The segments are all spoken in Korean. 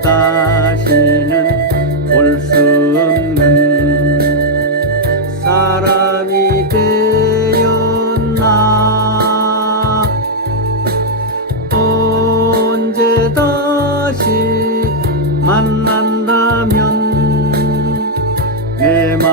다시는 볼 수 없는 사람이 되었나? 언제 다시 만난다면 내마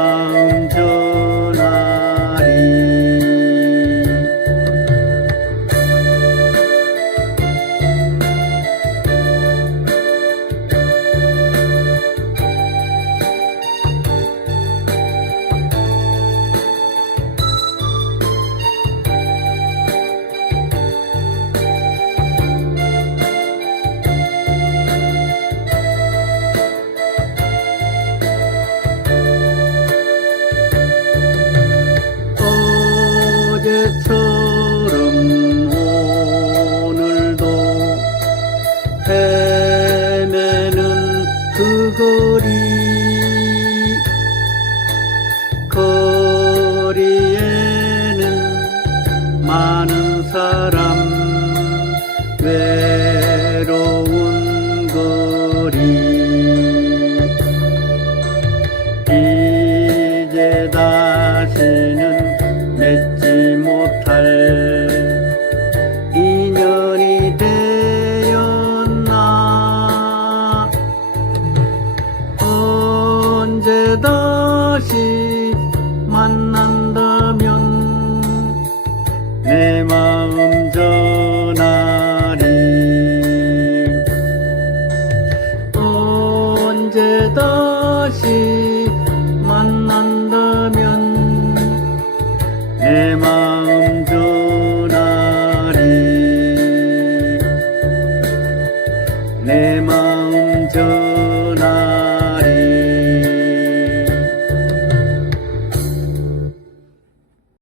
거리 거리에는 많은 사람 마음 전하리. 언제 다시